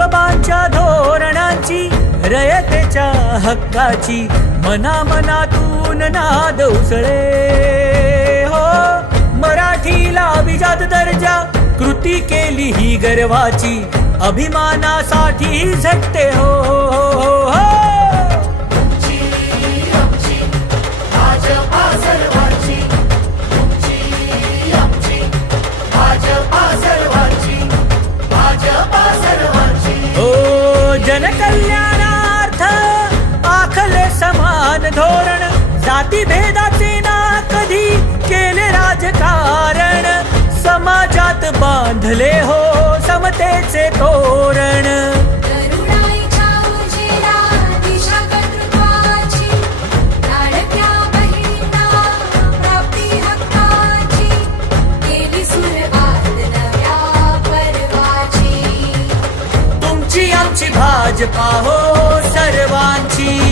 गोरगरिबांच्या धोरणांची, रयतेच्या हक्काची मनामनातून नाद उसळे हो. मराठीला अभिजात दर्जा, कृती केली ही गर्वाची, अभिमानासाठी झटते हो, हो, हो. जनकल्याणार्थ आखले समान धोरण, जाती भेदाचे ना कधी केले राजकारण, समाजात बांधले हो समतेचे तोरण. तुमची आमची भाजपा हो सर्वांची.